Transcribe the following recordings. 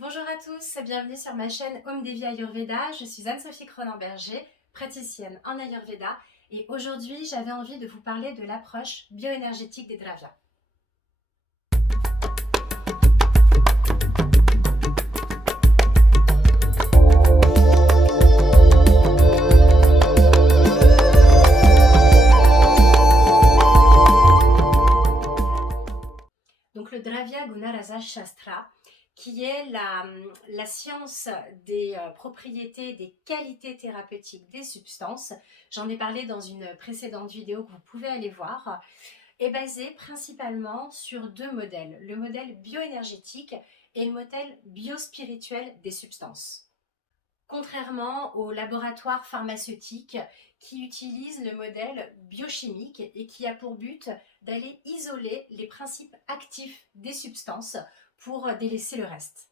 Bonjour à tous, bienvenue sur ma chaîne Home Devi Ayurveda. Je suis Anne-Sophie Cronin-Berger, praticienne en Ayurveda et aujourd'hui j'avais envie de vous parler de l'approche bioénergétique des dravyas. Donc le Dravya Gunarasa Shastra, qui est la science des propriétés, des qualités thérapeutiques des substances. J'en ai parlé dans une précédente vidéo que vous pouvez aller voir, est basée principalement sur deux modèles, le modèle bioénergétique et le modèle biospirituel des substances. Contrairement aux laboratoires pharmaceutiques qui utilisent le modèle biochimique et qui a pour but d'aller isoler les principes actifs des substances pour délaisser le reste.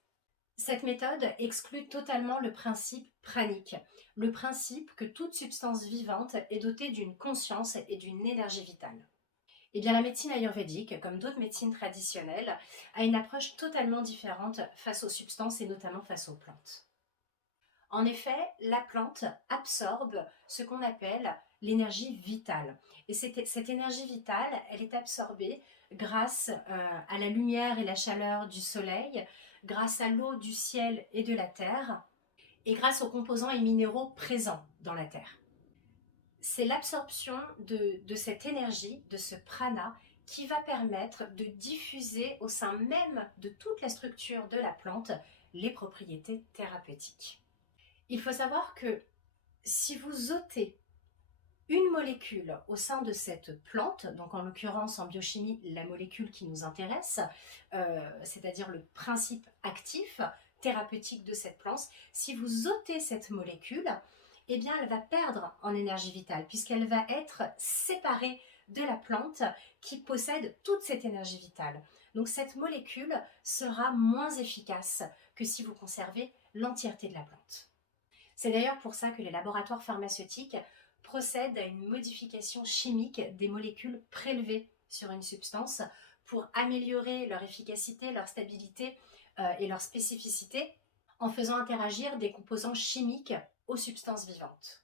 Cette méthode exclut totalement le principe pranique, le principe que toute substance vivante est dotée d'une conscience et d'une énergie vitale. Et bien la médecine ayurvédique, comme d'autres médecines traditionnelles, a une approche totalement différente face aux substances et notamment face aux plantes. En effet, la plante absorbe ce qu'on appelle l'énergie vitale. Et cette énergie vitale, elle est absorbée grâce à la lumière et la chaleur du soleil, grâce à l'eau du ciel et de la terre, et grâce aux composants et minéraux présents dans la terre. C'est l'absorption de cette énergie, de ce prana, qui va permettre de diffuser au sein même de toute la structure de la plante les propriétés thérapeutiques. Il faut savoir que si vous ôtez une molécule au sein de cette plante, donc en l'occurrence en biochimie la molécule qui nous intéresse, c'est-à-dire le principe actif thérapeutique de cette plante, si vous ôtez cette molécule, eh bien elle va perdre en énergie vitale puisqu'elle va être séparée de la plante qui possède toute cette énergie vitale. Donc cette molécule sera moins efficace que si vous conservez l'entièreté de la plante. C'est d'ailleurs pour ça que les laboratoires pharmaceutiques procèdent à une modification chimique des molécules prélevées sur une substance pour améliorer leur efficacité, leur stabilité et leur spécificité en faisant interagir des composants chimiques aux substances vivantes.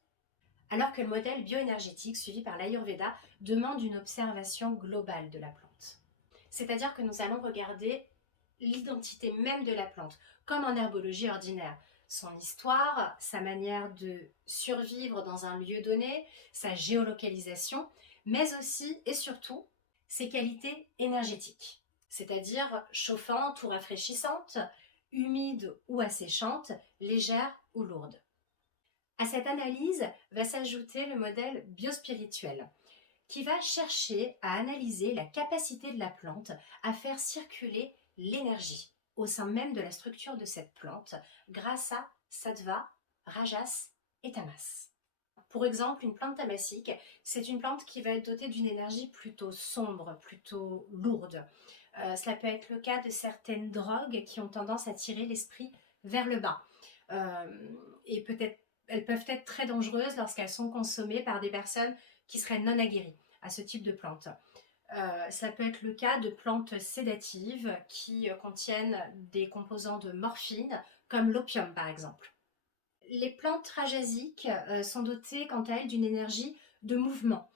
Alors que le modèle bioénergétique suivi par l'Ayurveda demande une observation globale de la plante. C'est-à-dire que nous allons regarder l'identité même de la plante, comme en herbologie ordinaire. Son histoire, sa manière de survivre dans un lieu donné, sa géolocalisation, mais aussi et surtout ses qualités énergétiques, c'est-à-dire chauffante ou rafraîchissante, humide ou asséchante, légère ou lourde. À cette analyse va s'ajouter le modèle biospirituel, qui va chercher à analyser la capacité de la plante à faire circuler l'énergie au sein même de la structure de cette plante grâce à sattva, rajas et tamas. Pour exemple, une plante tamasique, c'est une plante qui va être dotée d'une énergie plutôt sombre, plutôt lourde. Cela peut être le cas de certaines drogues qui ont tendance à tirer l'esprit vers le bas. Et peut-être, elles peuvent être très dangereuses lorsqu'elles sont consommées par des personnes qui seraient non aguerries à ce type de plante. Ça peut être le cas de plantes sédatives qui contiennent des composants de morphine, comme l'opium par exemple. Les plantes rajasiques sont dotées quant à elles d'une énergie de mouvement.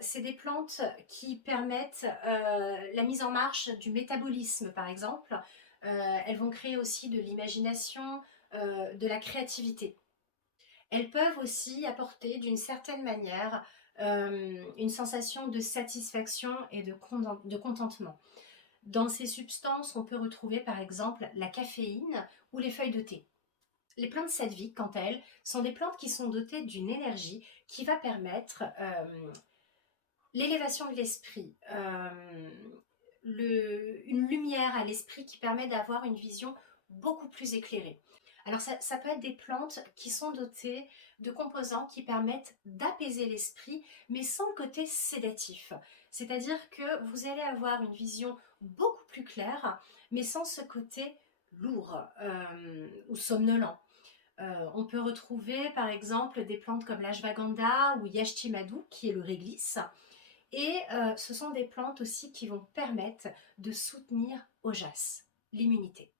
C'est des plantes qui permettent la mise en marche du métabolisme par exemple. Elles vont créer aussi de l'imagination, de la créativité. Elles peuvent aussi apporter d'une certaine manière une sensation de satisfaction et de contentement. Dans ces substances, on peut retrouver par exemple la caféine ou les feuilles de thé. Les plantes sattviques, quant à elles, sont des plantes qui sont dotées d'une énergie qui va permettre l'élévation de l'esprit, une lumière à l'esprit qui permet d'avoir une vision beaucoup plus éclairée. Alors ça peut être des plantes qui sont dotées de composants qui permettent d'apaiser l'esprit, mais sans le côté sédatif. C'est-à-dire que vous allez avoir une vision beaucoup plus claire, mais sans ce côté lourd ou somnolent. On peut retrouver par exemple des plantes comme l'ashwagandha ou yashtimadu, qui est le réglisse. Et ce sont des plantes aussi qui vont permettre de soutenir Ojas, l'immunité.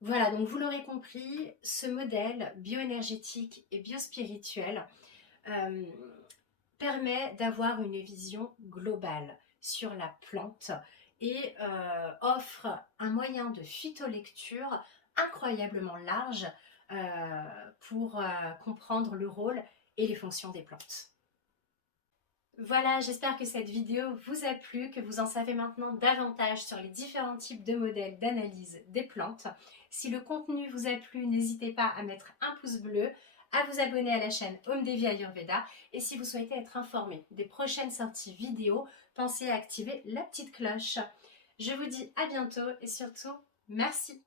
Voilà, donc vous l'aurez compris, ce modèle bioénergétique et biospirituel euh, permet d'avoir une vision globale sur la plante et offre un moyen de phytolecture incroyablement large pour comprendre le rôle et les fonctions des plantes. Voilà, j'espère que cette vidéo vous a plu, que vous en savez maintenant davantage sur les différents types de modèles d'analyse des plantes. Si le contenu vous a plu, n'hésitez pas à mettre un pouce bleu, à vous abonner à la chaîne Home Devi Ayurveda et si vous souhaitez être informé des prochaines sorties vidéo, pensez à activer la petite cloche. Je vous dis à bientôt et surtout, merci.